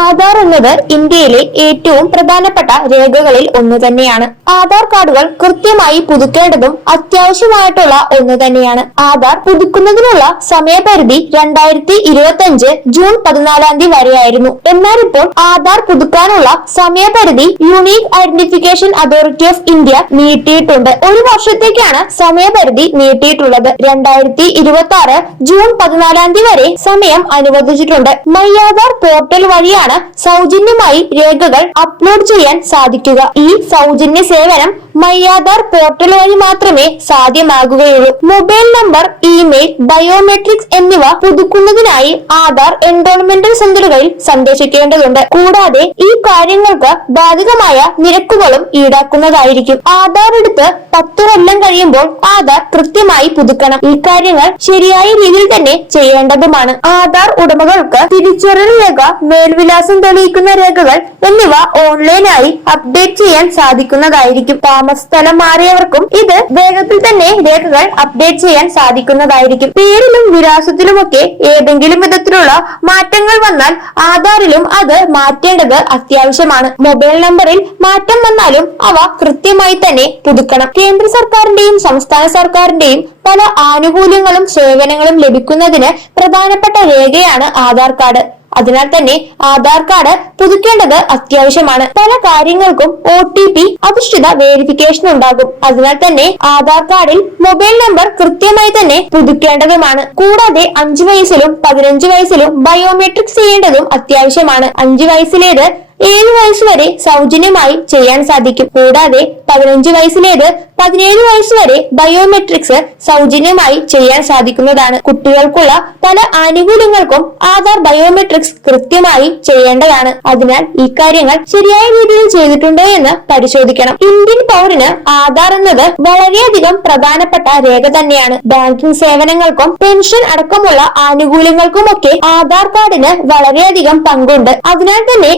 ആധാർ എന്നത് ഇന്ത്യയിലെ ഏറ്റവും പ്രധാനപ്പെട്ട രേഖകളിൽ ഒന്ന് തന്നെയാണ്. ആധാർ കാർഡുകൾ കൃത്യമായി പുതുക്കേണ്ടതും അത്യാവശ്യമായിട്ടുള്ള ഒന്ന് തന്നെയാണ്. ആധാർ പുതുക്കുന്നതിനുള്ള സമയപരിധി രണ്ടായിരത്തി ഇരുപത്തി അഞ്ച് ജൂൺ പതിനാലാം തീയതി വരെയായിരുന്നു. എന്നാൽ ഇപ്പോൾ ആധാർ പുതുക്കാനുള്ള സമയപരിധി unique identification authority of India നീട്ടിയിട്ടുണ്ട്. ഒരു വർഷത്തേക്കാണ് സമയപരിധി നീട്ടിയിട്ടുള്ളത്. രണ്ടായിരത്തി ഇരുപത്തി ആറ് ജൂൺ പതിനാലാം തീയതി വരെ സമയം അനുവദിച്ചിട്ടുണ്ട്. മൈ ആധാർ പോർട്ടൽ വഴിയാണ് സൗജന്യമായി രേഖകൾ അപ്ലോഡ് ചെയ്യാൻ സാധിക്കുക. ഈ സൗജന്യ സേവനം മയ്യാധാർ പോർട്ടൽ വഴി മാത്രമേ സാധ്യമാകുകയുള്ളൂ. മൊബൈൽ നമ്പർ ഇമെയിൽ ബയോമെട്രിക്സ് എന്നിവ പുതുക്കുന്നതിനായി ആധാർ എൻറോൾമെന്റൽ സെന്ററുകളിൽ സന്ദർശിക്കേണ്ടതുണ്ട്. കൂടാതെ ഈ കാര്യങ്ങൾക്ക് ബാധകമായ നിരക്കുകളും ഈടാക്കുന്നതായിരിക്കും. ആധാർ എടുത്ത് പത്തു കൊല്ലം കഴിയുമ്പോൾ ആധാർ കൃത്യമായി പുതുക്കണം. ഈ കാര്യങ്ങൾ ശരിയായ രീതിയിൽ തന്നെ ചെയ്യേണ്ടതുമാണ്. ആധാർ ഉടമകൾക്ക് തിരിച്ചറിയൽ രേഖ മേൽവിലാസം തെളിയിക്കുന്ന രേഖകൾ എന്നിവ ഓൺലൈനായി അപ്ഡേറ്റ് ചെയ്യാൻ സാധിക്കുന്നതായിരിക്കും. താമസസ്ഥലം മാറിയവർക്കും ഇത് വേഗത്തിൽ തന്നെ രേഖകൾ അപ്ഡേറ്റ് ചെയ്യാൻ സാധിക്കുന്നതായിരിക്കും. പേരിലും വിലാസത്തിലുമൊക്കെ ഏതെങ്കിലും വിധത്തിലുള്ള മാറ്റങ്ങൾ വന്നാൽ ആധാറിലും അത് മാറ്റേണ്ടത് അത്യാവശ്യമാണ്. മൊബൈൽ നമ്പറിൽ മാറ്റം വന്നാലും അവ കൃത്യമായി തന്നെ പുതുക്കണം. കേന്ദ്ര സർക്കാരിന്റെയും സംസ്ഥാന സർക്കാരിന്റെയും പല ആനുകൂല്യങ്ങളും സേവനങ്ങളും ലഭിക്കുന്നതിന് പ്രധാനപ്പെട്ട രേഖയാണ് ആധാർ കാർഡ്. അതിനാൽ തന്നെ ആധാർ കാർഡ് പുതുക്കേണ്ടത് അത്യാവശ്യമാണ്. പല കാര്യങ്ങൾക്കും ഒ ടി പി അധിഷ്ഠിത വേരിഫിക്കേഷൻ ഉണ്ടാകും. അതിനാൽ തന്നെ ആധാർ കാർഡിൽ മൊബൈൽ നമ്പർ കൃത്യമായി തന്നെ പുതുക്കേണ്ടതുമാണ്. കൂടാതെ അഞ്ചു വയസ്സിലും പതിനഞ്ചു വയസ്സിലും ബയോമെട്രിക്സ് ചെയ്യേണ്ടതും അത്യാവശ്യമാണ്. അഞ്ചു വയസ്സിലേത് ഏഴ് വയസ്സ് വരെ സൗജന്യമായി ചെയ്യാൻ സാധിക്കും. കൂടാതെ പതിനഞ്ച് വയസ്സിലേത് പതിനേഴ് വയസ്സ് വരെ ബയോമെട്രിക്സ് സൗജന്യമായി ചെയ്യാൻ സാധിക്കുന്നതാണ്. കുട്ടികൾക്കുള്ള പല ആനുകൂല്യങ്ങൾക്കും ആധാർ ബയോമെട്രിക്സ് കൃത്യമായി ചെയ്യേണ്ടതാണ്. അതിനാൽ ഈ കാര്യങ്ങൾ ശരിയായ രീതിയിൽ ചെയ്തിട്ടുണ്ടോ എന്ന് പരിശോധിക്കണം. ഇന്ത്യൻ പൗരന് ആധാർ എന്നത് വളരെയധികം പ്രധാനപ്പെട്ട രേഖ തന്നെയാണ്. ബാങ്കിംഗ് സേവനങ്ങൾക്കും പെൻഷൻ അടക്കമുള്ള ആനുകൂല്യങ്ങൾക്കുമൊക്കെ ആധാർ കാർഡിന് വളരെയധികം പങ്കുണ്ട്. അതിനാൽ തന്നെ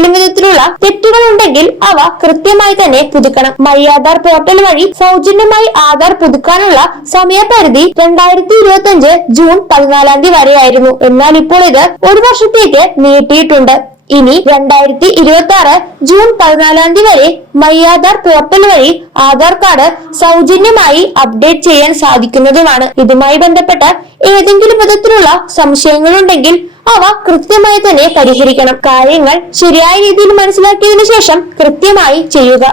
ഏതെങ്കിലും വിധത്തിലുള്ള തെറ്റുകൾ ഉണ്ടെങ്കിൽ അവ കൃത്യമായി തന്നെ പുതുക്കണം. മൈ ആധാർ പോർട്ടൽ വഴി സൗജന്യമായി ആധാർ പുതുക്കാനുള്ള സമയപരിധി രണ്ടായിരത്തി ഇരുപത്തി അഞ്ച് ജൂൺ പതിനാലാം തീയതി വരെയായിരുന്നു. എന്നാൽ ഇപ്പോൾ ഇത് ഒരു വർഷത്തേക്ക് നീട്ടിയിട്ടുണ്ട്. ഇനി രണ്ടായിരത്തി ഇരുപത്തി ആറ് ജൂൺ പതിനാലാം തീയതി വരെ മൈ ആധാർ പോർട്ടൽ വഴി ആധാർ കാർഡ് സൗജന്യമായി അപ്ഡേറ്റ് ചെയ്യാൻ സാധിക്കുന്നതുമാണ്. ഇതുമായി ബന്ധപ്പെട്ട ഏതെങ്കിലും വിധത്തിലുള്ള സംശയങ്ങളുണ്ടെങ്കിൽ അവ കൃത്യമായി തന്നെ പരിഹരിക്കണം. കാര്യങ്ങൾ ശരിയായ രീതിയിൽ മനസ്സിലാക്കിയതിനു ശേഷം കൃത്യമായി ചെയ്യുക.